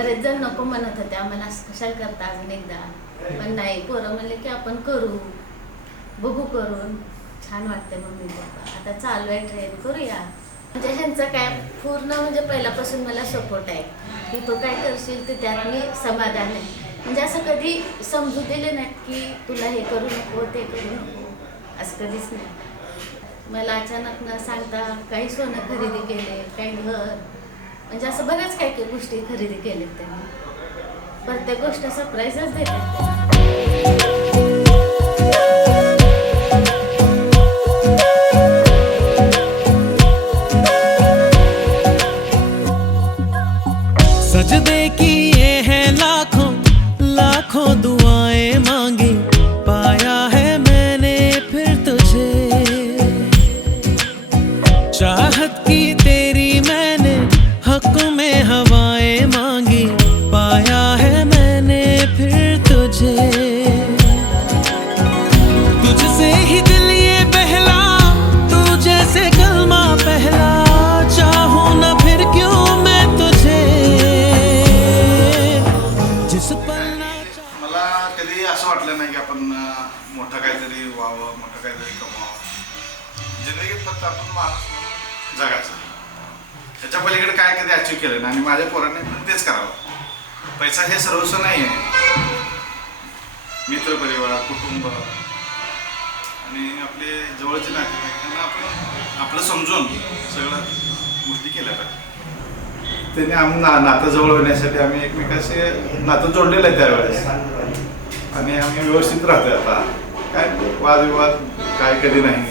बरेच जण नको म्हणत होते आम्हाला, असं कशाला करता अजून एकदा, पण नाही, पोरं म्हणले की आपण करू, बघू करून, छान वाटते मम्मी पप्पा. आता चालू आहे ट्रेन, करूया. म्हणजे ह्यांचं काय पूर्ण म्हणजे पहिल्यापासून मला सपोर्ट आहे की तू काय करशील ते त्यात मी समाधान आहे. म्हणजे असं कधी समजू दिले नाहीत की तुला हे करू नको ते करू नको, असं कधीच नाही. मला अचानक न सांगता काही सोनं खरेदी केले, काही घर, म्हणजे असं बऱ्याच काही काही गोष्टी खरेदी केल्यात त्यांनी. प्रत्येक गोष्ट सरप्राईजच देतात. सजदे किए हैं लाखों लाखों दुआएं मांगी, पाया है मैंने फिर तुझे। चाहत की तेरी मैंने हक में हवाएं मांगी, पाया है मैंने फिर तुझे। तुझसे ही दिल ये बहला, तू जैसे कलमा पहला, चाहूं ना फिर क्यों मैं तुझे। जिस पल मला कधी असं वाटलं नाही की आपण मोठं काहीतरी व्हावं, मोठं काहीतरी कमवावं. जिंदगीत फक्त आपण माणूस म्हणून जगायचं, त्याच्या पलीकडे काय कधी अचीव केलं नाही. आणि माझ्या पोरांनी पण तेच करावं. पैसा हे सर्वस्व नाही आहे. मित्रपरिवार, कुटुंब आणि आपले जवळचे नातेवाईक त्यांना आपण आपलं समजून सगळं गोष्टी केल्या पाहिजे. त्यांनी आम्ही नातं जवळ होण्यासाठी आम्ही एकमेकाशी नातं जोडलेलं आहे त्यावेळेस, आणि आम्ही व्यवस्थित राहतोय. आता काय वादविवाद काय कधी नाही,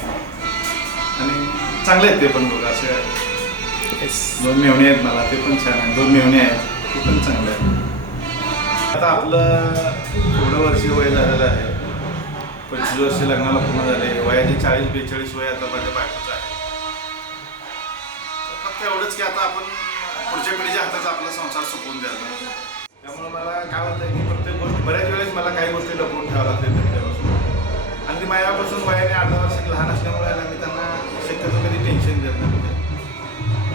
आणि चांगले आहेत ते पण लोक. असे 2 मेहुणे आहेत मला, ते पण छान आहेत. 2 मेहुणे आहेत, ते पण चांगले आहेत. आता आपलं एवढं वर्ष वय झालेलं आहे, 25 वर्ष लग्नाला पूर्ण झाले. वयाचे 40-42 वय आता माझ्या बायकोचं आहे. फक्त एवढंच की आता आपण पुढच्या पिढीच्या हातात आपला संसार सोपवून द्यायचा. त्यामुळे मला काय होतं की प्रत्येक गोष्ट बऱ्याच वेळेस मला काही गोष्टी लपवून ठेवावं लागते त्यांच्यापासून. आणि ती माझ्यापासून वयाने 8-10 वर्षांनी लहान असल्यामुळे मी त्यांना शक्यतो कधी टेन्शन देत नाही.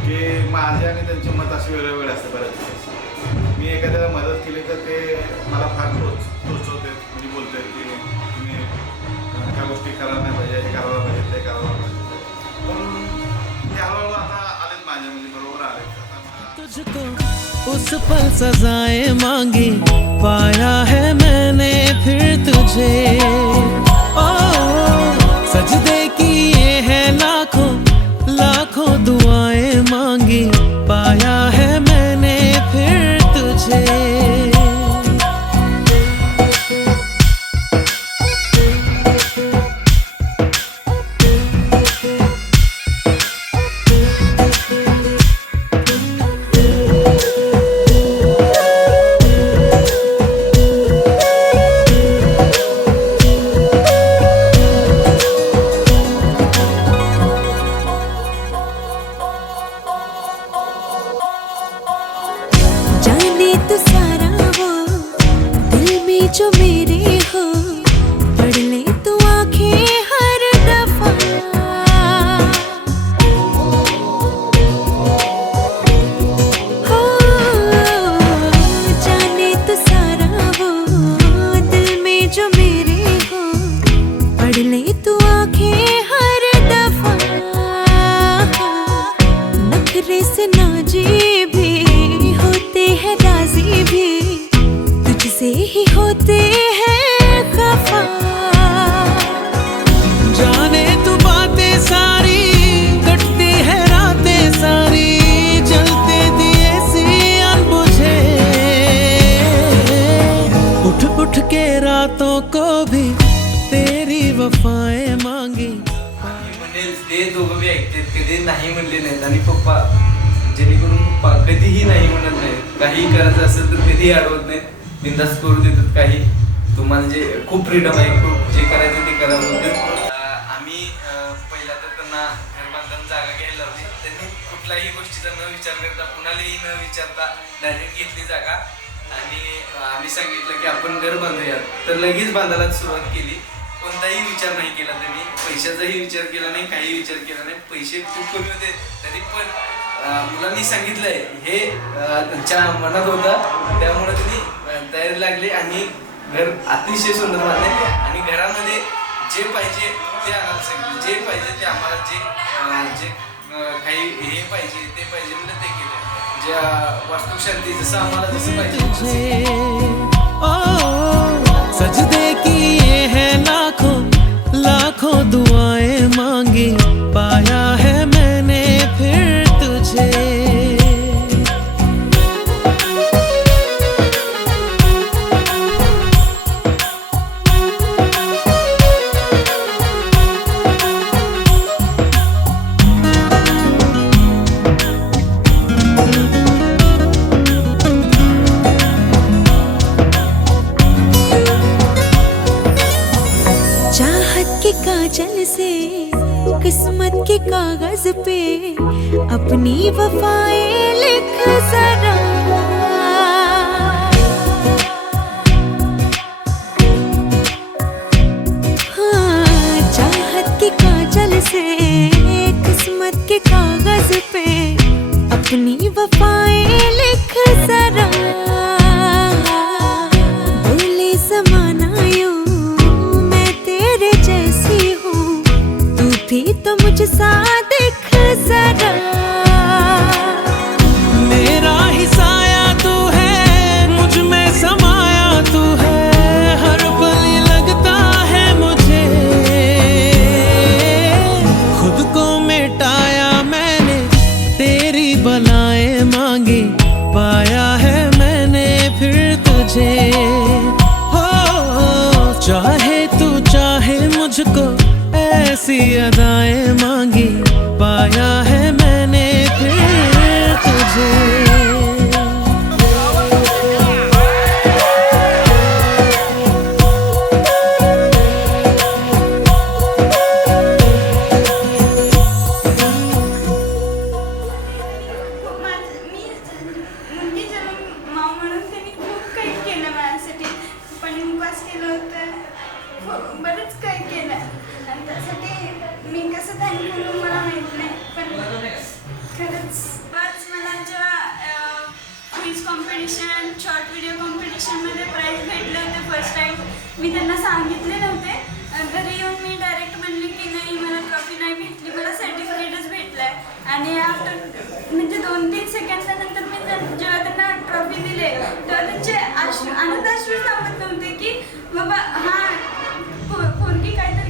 की माझे आणि त्यांचे मत असे वेगळे असते बऱ्याच वेळेस. मी एखाद्याला मदत केली तर ते मला फार टोचवते, म्हणजे बोलते की तुम्ही ह्या गोष्टी करायला नाही पाहिजे, हे करायला पाहिजे, ते करायला पाहिजे. पण ते हळूहळू आता आलेत माझ्या, म्हणजे बरोबर आलेत. तुझको उस पल सजाएं मांगी, पाया है मैंने फिर तुझे। ओ सजदे किए हैं लाखों लाखों दुआएं मांगी, पाया है मैंने फिर तुझे। तो सारा वो दिल में जो मेरे हो, पढ़ ले तू आंखें हर दफा। हो जाने तो सारा वो दिल में जो मेरे हो, पढ़ ले तू आंखें हर दफा। नखरे से नाजी भी होते हैं, राजी भी तुझसे ही होते हैं खफा। जाने तू बातें सारी, कटती है रातें सारी, जलते दिए सी अनबुझे। उठ उठ के रातों को भी तेरी वफाएं मांगी. ते दोघं बी ऐकतात, कधी नाही म्हणले नाहीत. आणि पप्पा जेणेकरून पप्पा कधीही नाही म्हणत नाहीत. काही करायचं असेल तर कधीही अडवत नाहीत, बिनधास्त करू देतात. काही तुम्हाला जे खूप फ्रीडम आहे, खूप जे करायचं ते करा बोलतात. आम्ही पहिला तर त्यांना घर बांधताना जागा घ्यायला लावली. त्यांनी कुठल्याही गोष्टीचा न विचार करता, कुणालाही न विचारता डायरेक्ट घेतली जागा. आणि आम्ही सांगितलं की आपण घर बांधूया, तर लगेच बांधायला सुरुवात केली. कोणताही विचार नाही केला त्यांनी, पैशाचाही विचार केला नाही, काही विचार केला नाही. पैसे खूप कमी होते तरी पण मुलांनी सांगितलंय हे त्यांच्या मनात होतं, त्यामुळे त्यांनी तयारी लागली आणि घर अतिशय सुंदर बांधले आणि घरामध्ये जे पाहिजे ते आम्हाला सांगितलं, जे पाहिजे ते आम्हाला जे काही हे पाहिजे ते पाहिजे म्हणजे ते केलं. ज्या वास्तुशांती जसं आम्हाला जसं पाहिजे तुझे ओ सजदे किए हैं लाखों लाखों दुआएं मांगी, पाया है मैंने फिर तुझे. चाहत के काजल से किस्मत के कागज पे अपनी वफाएं लिख जरा. हाँ, चाहत के काजल से किस्मत के कागज पे अपनी वफाएं लिख जरा. बोले ज़माना यूं मैं तेरे जैसी हूँ, तू भी तो मुझसा दिख जरा. मेरा ही साया तू है, मुझ में समाया तू है, हर पल ये लगता है मुझे. खुद को मिटाया मैंने, तेरी बलाएं मांगी, पाया है मैंने फिर तुझे. हो चाहे तू चाहे मुझको, ऐसी अदाएं मांगी, पाया है मैंने फिर तुझे. मुलगी जन्म माव म्हणून त्यांनी खूप काही केलं माझ्यासाठी. पण उपवास केलं होतं, बरंच काही केलं आणि त्यासाठी मी कसं थँक करू मला माहीत नाही. पण खरंच बस मला जेव्हा क्विज कॉम्पिटिशन शॉर्ट व्हिडिओ कॉम्पिटिशनमध्ये प्राईज भेटले होते फर्स्ट टाईम, मी त्यांना सांगितले नव्हते. घरी येऊन मी डायरेक्ट म्हणले की नाही मला ट्रॉफी नाही भेटली, मला सर्टिफिकेटच भेटलं आहे. आणि आफ्टर म्हणजे 2-3 सेकंदानंतर मी जेव्हा त्यांना ट्रॉफी दिले तेव्हा त्यांचे आनंद अश्रू थांबत नव्हते की बाबा हां पोरगी काहीतरी